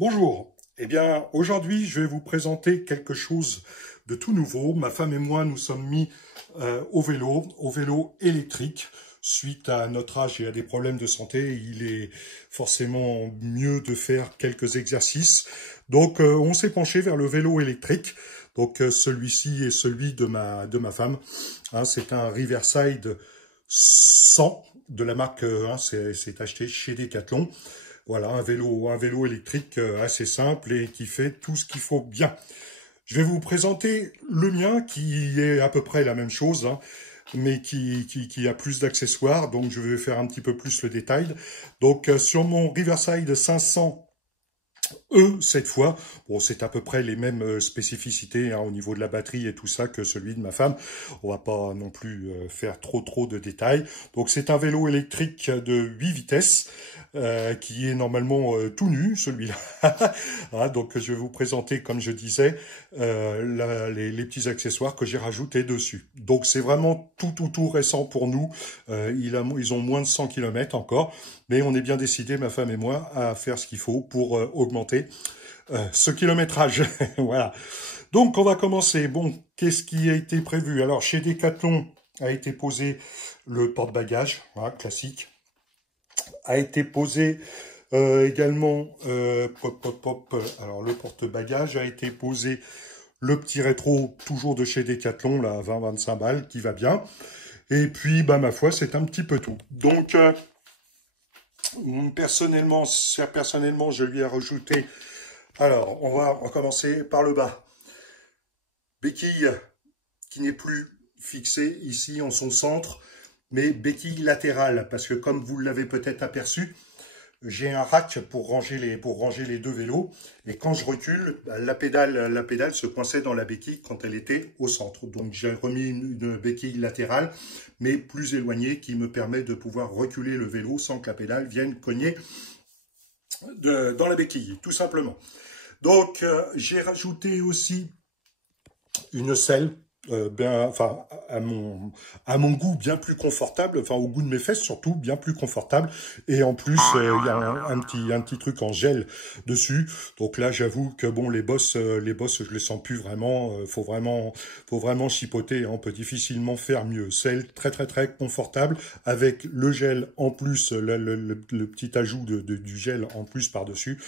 Bonjour. Eh bien, aujourd'hui, je vais vous présenter quelque chose de tout nouveau. Ma femme et moi, nous sommes mis au vélo électrique. Suite à notre âge et à des problèmes de santé, il est forcément mieux de faire quelques exercices. Donc, on s'est penché vers le vélo électrique. Donc, celui-ci est celui de ma femme. Hein, c'est un Riverside 100 de la marque, c'est acheté chez Decathlon. Voilà, un vélo électrique assez simple et qui fait tout ce qu'il faut bien. Je vais vous présenter le mien qui est à peu près la même chose, hein, mais qui a plus d'accessoires, donc je vais faire un petit peu plus le détail. Donc sur mon Riverside 500 cette fois, bon, c'est à peu près les mêmes spécificités hein, au niveau de la batterie et tout ça que celui de ma femme. On va pas non plus faire trop de détails. Donc c'est un vélo électrique de 8 vitesses qui est normalement tout nu, celui-là. Hein, donc je vais vous présenter, comme je disais, les petits accessoires que j'ai rajoutés dessus. Donc c'est vraiment tout récent pour nous. Ils ont moins de 100 km encore. Mais on est bien décidé, ma femme et moi, à faire ce qu'il faut pour augmenter ce kilométrage. Voilà. Donc, on va commencer. Bon, qu'est-ce qui a été prévu? Alors, chez Decathlon a été posé le porte-bagages, voilà, classique. A été posé également, alors le porte-bagages a été posé le petit rétro, toujours de chez Decathlon, là, à 20-25 balles, qui va bien. Et puis, bah, ma foi, c'est un petit peu tout. Donc, personnellement, je lui ai rajouté. Alors, on va commencer par le bas. Béquille qui n'est plus fixée ici en son centre, mais béquille latérale, parce que comme vous l'avez peut-être aperçu, j'ai un rack pour ranger les deux vélos, et quand je recule, la pédale se coinçait dans la béquille quand elle était au centre. Donc j'ai remis une béquille latérale, mais plus éloignée, qui me permet de pouvoir reculer le vélo sans que la pédale vienne cogner dans la béquille, tout simplement. Donc j'ai rajouté aussi une selle, enfin à mon goût bien plus confortable, enfin au goût de mes fesses surtout bien plus confortable. Et en plus il y a un petit truc en gel dessus. Donc là j'avoue que bon les bosses je les sens plus vraiment. Faut vraiment chipoter. Hein. On peut difficilement faire mieux. Selle très confortable avec le gel en plus, le petit ajout du gel en plus par dessus.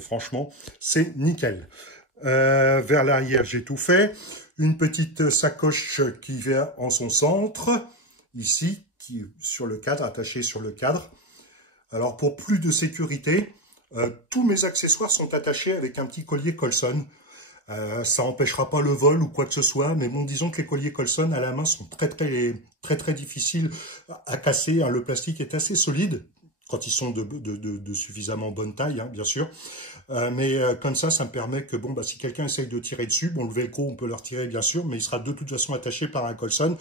Franchement c'est nickel. Vers l'arrière, j'ai tout fait. Une petite sacoche qui vient en son centre, ici, qui sur le cadre, attachée sur le cadre. Alors, pour plus de sécurité, tous mes accessoires sont attachés avec un petit collier Colson. Ça empêchera pas le vol ou quoi que ce soit, mais bon, disons que les colliers Colson à la main sont très difficiles à casser. Hein. Le plastique est assez solide quand ils sont de suffisamment bonne taille, hein, bien sûr. Mais comme ça me permet que bon, bah, si quelqu'un essaye de tirer dessus, bon, le velcro, on peut le retirer bien sûr, mais il sera de toute façon attaché par un Colson,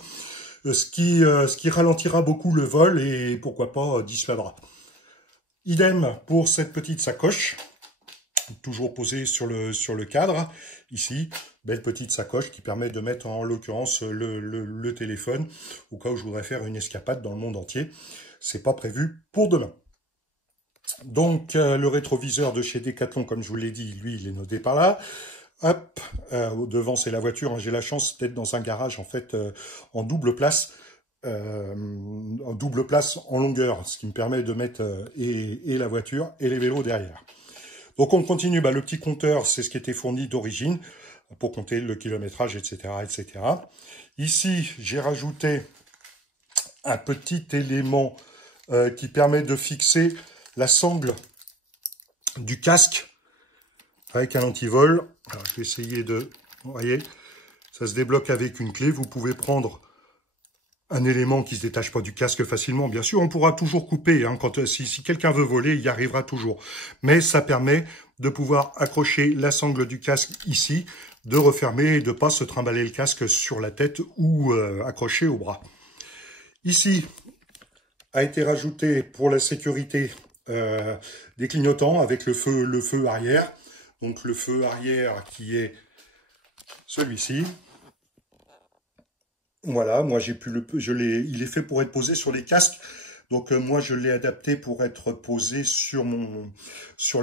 ce qui ralentira beaucoup le vol et pourquoi pas dissuadera. Idem pour cette petite sacoche, toujours posée sur le cadre, ici, belle petite sacoche qui permet de mettre en l'occurrence le téléphone, au cas où je voudrais faire une escapade dans le monde entier. C'est pas prévu pour demain. Donc, le rétroviseur de chez Decathlon, comme je vous l'ai dit, lui, il est noté par là. Hop, devant, c'est la voiture. Hein. J'ai la chance d'être dans un garage, en fait, en double place. En longueur, ce qui me permet de mettre et la voiture et les vélos derrière. Donc, on continue. Bah, le petit compteur, c'est ce qui était fourni d'origine pour compter le kilométrage, etc. Ici, j'ai rajouté un petit élément qui permet de fixer la sangle du casque avec un antivol. Alors, je vais essayer de... Vous voyez, ça se débloque avec une clé. Vous pouvez prendre un élément qui ne se détache pas du casque facilement. Bien sûr, on pourra toujours couper. Hein, si quelqu'un veut voler, il y arrivera toujours. Mais ça permet de pouvoir accrocher la sangle du casque ici, de refermer et de ne pas se trimballer le casque sur la tête ou accroché au bras. Ici a été rajouté pour la sécurité des clignotants avec le feu arrière. Donc le feu arrière qui est celui-ci. Voilà, moi il est fait pour être posé sur les casques Donc moi je l'ai adapté pour être posé sur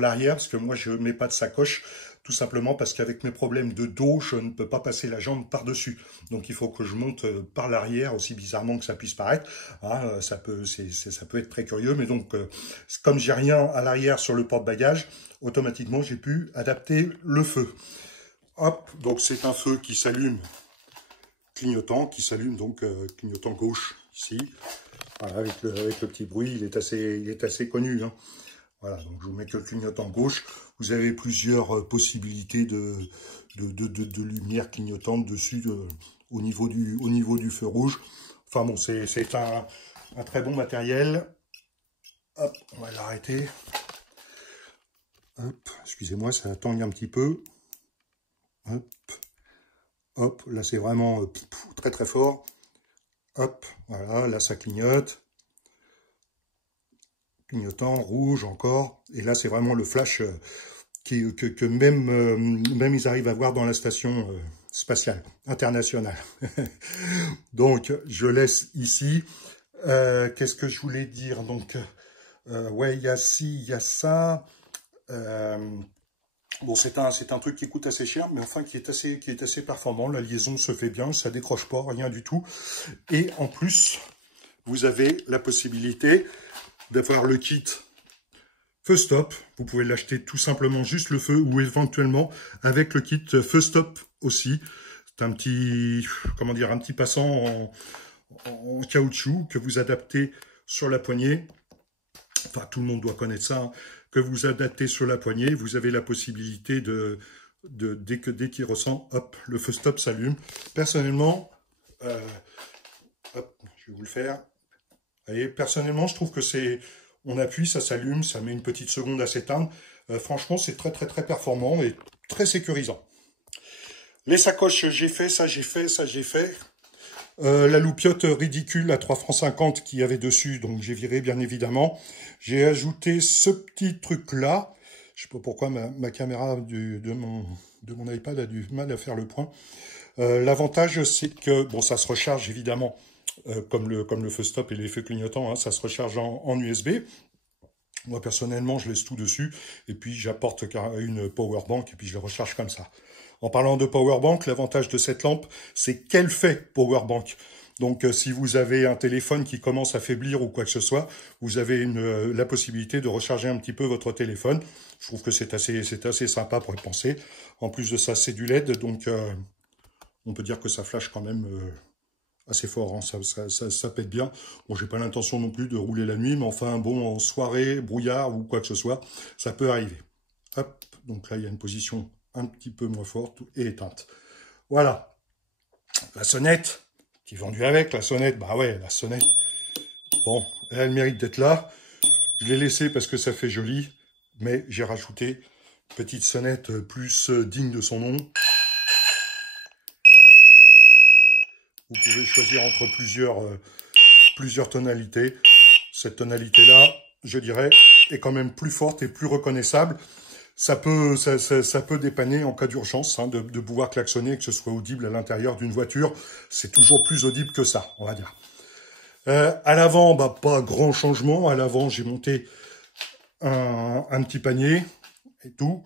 l'arrière, parce que moi je mets pas de sacoche, tout simplement parce qu'avec mes problèmes de dos, je ne peux pas passer la jambe par-dessus. Donc il faut que je monte par l'arrière, aussi bizarrement que ça puisse paraître. Ah, ça peut être très curieux, mais donc comme j'ai rien à l'arrière sur le porte-bagages, automatiquement j'ai pu adapter le feu. Hop, donc c'est un feu qui s'allume clignotant, donc clignotant gauche ici. Voilà, avec le petit bruit, il est assez connu, hein. Voilà, donc je vous mets que le clignotant gauche. Vous avez plusieurs possibilités de lumière clignotante dessus au niveau du feu rouge. Enfin bon, c'est un très bon matériel. Hop, on va l'arrêter. Hop, excusez-moi, ça tangue un petit peu. Hop, hop, là c'est vraiment très très fort. Hop, voilà, là ça clignote. Clignotant, rouge encore. Et là c'est vraiment le flash que même ils arrivent à voir dans la station spatiale internationale. Donc je laisse ici. Qu'est-ce que je voulais dire? Donc ouais, il y a ci, il y a ça. Bon, c'est un truc qui coûte assez cher, mais enfin qui est assez performant. La liaison se fait bien, ça décroche pas, rien du tout. Et en plus, vous avez la possibilité d'avoir le kit feu stop. Vous pouvez l'acheter tout simplement juste le feu, ou éventuellement avec le kit feu stop aussi. C'est un petit, comment dire, un petit passant en caoutchouc que vous adaptez sur la poignée. Enfin, tout le monde doit connaître ça, hein, que vous adaptez sur la poignée. Vous avez la possibilité dès qu'il ressent, hop, le feu stop s'allume. Personnellement, hop, je vais vous le faire. Allez, personnellement, je trouve que on appuie, ça s'allume, ça met une petite seconde à s'éteindre. Franchement, c'est très très très performant et très sécurisant. Les sacoches, j'ai fait, ça j'ai fait, ça j'ai fait. La loupiote ridicule à 3,50 francs qu'il y avait dessus, donc j'ai viré bien évidemment. J'ai ajouté ce petit truc-là. Je sais pas pourquoi ma caméra de mon iPad a du mal à faire le point. L'avantage, c'est que, bon, ça se recharge évidemment, comme le feu stop et l'effet clignotant, hein, ça se recharge en USB. Moi, personnellement, je laisse tout dessus, et puis j'apporte une power bank, et puis je le recharge comme ça. En parlant de power bank, l'avantage de cette lampe, c'est qu'elle fait power bank. Donc, si vous avez un téléphone qui commence à faiblir ou quoi que ce soit, vous avez la possibilité de recharger un petit peu votre téléphone. Je trouve que c'est assez sympa pour y penser. En plus de ça, c'est du LED, donc on peut dire que ça flash quand même assez fort, hein. Ça pète bien. Bon, j'ai pas l'intention non plus de rouler la nuit, mais enfin, bon, en soirée, brouillard ou quoi que ce soit, ça peut arriver. Hop, donc là, il y a une position un petit peu moins forte et éteinte. Voilà. La sonnette, qui est vendue avec, la sonnette, bah ouais, la sonnette, bon, elle a le mérite d'être là. Je l'ai laissée parce que ça fait joli, mais j'ai rajouté une petite sonnette plus digne de son nom. Vous pouvez choisir entre plusieurs tonalités. Cette tonalité-là, je dirais, est quand même plus forte et plus reconnaissable. Ça peut dépanner en cas d'urgence, hein, de pouvoir klaxonner, que ce soit audible à l'intérieur d'une voiture. C'est toujours plus audible que ça, on va dire. À l'avant, bah, pas grand changement. À l'avant, j'ai monté un petit panier et tout.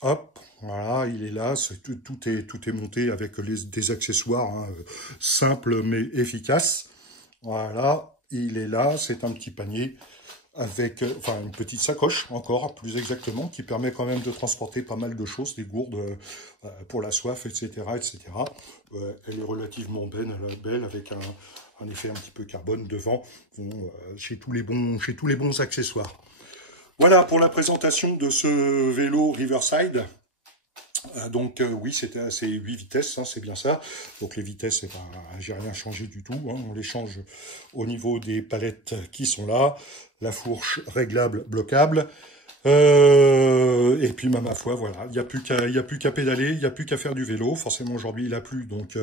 Hop, voilà, il est là. Tout est monté avec des accessoires, hein, simples mais efficaces. Voilà, il est là. C'est un petit panier avec enfin une petite sacoche encore, plus exactement, qui permet quand même de transporter pas mal de choses, des gourdes pour la soif, etc. etc. Elle est relativement belle avec un effet un petit peu carbone devant, bon, chez tous les bons accessoires. Voilà pour la présentation de ce vélo Riverside. Donc oui, c'est 8 vitesses, hein, c'est bien ça. Donc les vitesses, eh ben, j'ai rien changé du tout, hein. On les change au niveau des palettes qui sont là. La fourche réglable, bloquable. Et puis ma foi, voilà, il n'y a plus qu'à pédaler, il n'y a plus qu'à faire du vélo. Forcément aujourd'hui il a plu, donc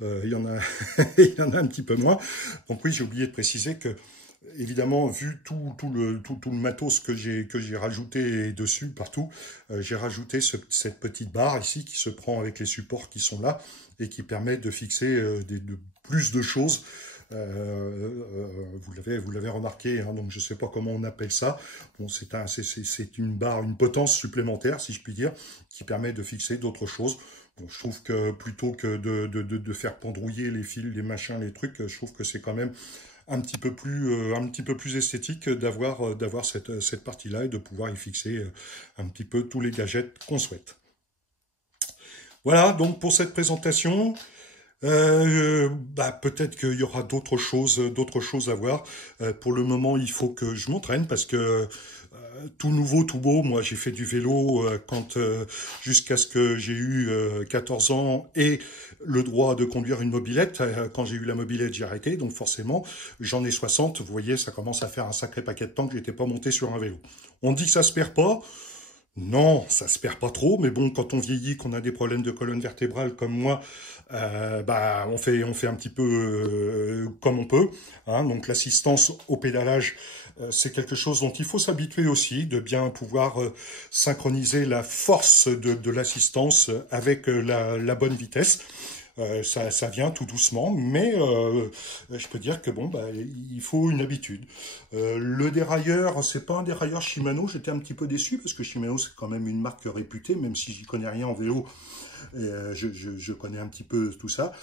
il y en a il y en a un petit peu moins. Donc oui, j'ai oublié de préciser que évidemment, vu tout le matos que j'ai rajouté dessus, partout, j'ai rajouté cette petite barre ici qui se prend avec les supports qui sont là et qui permet de fixer plus de choses Vous l'avez remarqué, hein, donc je ne sais pas comment on appelle ça. Bon, c'est une barre, une potence supplémentaire, si je puis dire, qui permet de fixer d'autres choses. Bon, je trouve que plutôt que de faire pendrouiller les fils, les machins, les trucs, je trouve que c'est quand même un petit peu plus esthétique d'avoir cette partie-là et de pouvoir y fixer un petit peu tous les gadgets qu'on souhaite. Voilà, donc pour cette présentation, peut-être qu'il y aura d'autres choses à voir. Pour le moment, il faut que je m'entraîne parce que tout nouveau, tout beau. Moi, j'ai fait du vélo jusqu'à ce que j'ai eu 14 ans et le droit de conduire une mobilette. Quand j'ai eu la mobilette, j'ai arrêté. Donc forcément, j'en ai 60. Vous voyez, ça commence à faire un sacré paquet de temps que j'étais pas monté sur un vélo. On dit que ça se perd pas. Non, ça se perd pas trop, mais bon, quand on vieillit, qu'on a des problèmes de colonne vertébrale comme moi, on fait un petit peu comme on peut. Hein. Donc l'assistance au pédalage, c'est quelque chose dont il faut s'habituer aussi, de bien pouvoir synchroniser la force de l'assistance avec la bonne vitesse. Ça vient tout doucement, mais je peux dire que bon, il faut une habitude. Le dérailleur, c'est pas un dérailleur Shimano. J'étais un petit peu déçu parce que Shimano c'est quand même une marque réputée, même si j'y connais rien en vélo. Je connais un petit peu tout ça.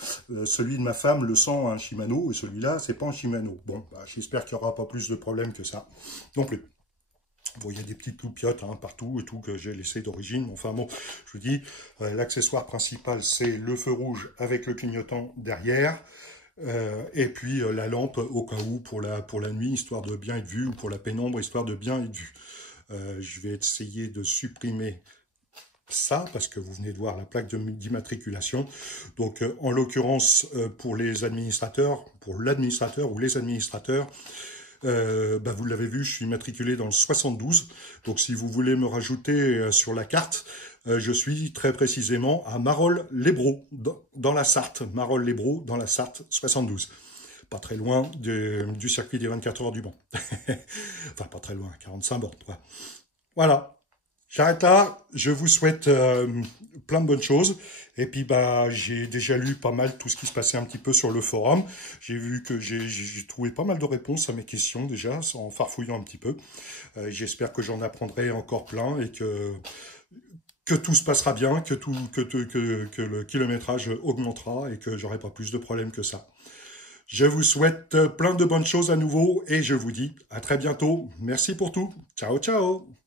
Celui de ma femme le sent un Shimano et celui-là c'est pas un Shimano. Bon, j'espère qu'il y aura pas plus de problèmes que ça. Non plus. Bon, il y a des petites loupiottes hein, partout et tout que j'ai laissé d'origine. Enfin bon, je vous dis, l'accessoire principal, c'est le feu rouge avec le clignotant derrière. Et puis la lampe au cas où pour la nuit, histoire de bien être vue, ou pour la pénombre, histoire de bien être vue. Je vais essayer de supprimer ça, parce que vous venez de voir la plaque d'immatriculation. Donc, en l'occurrence, pour les administrateurs, pour l'administrateur ou les administrateurs, vous l'avez vu, je suis matriculé dans le 72. Donc, si vous voulez me rajouter sur la carte, je suis très précisément à Marolles-les-Brault, dans la Sarthe. Marolles-les-Brault, dans la Sarthe, 72. Pas très loin du circuit des 24 heures du Mans. Enfin, pas très loin, 45 bornes. Voilà. J'arrête là, je vous souhaite plein de bonnes choses. Et puis j'ai déjà lu pas mal tout ce qui se passait un petit peu sur le forum. J'ai vu que j'ai trouvé pas mal de réponses à mes questions déjà, en farfouillant un petit peu. J'espère que j'en apprendrai encore plein et que tout se passera bien, que le kilométrage augmentera et que j'aurai pas plus de problèmes que ça. Je vous souhaite plein de bonnes choses à nouveau et je vous dis à très bientôt. Merci pour tout. Ciao, ciao.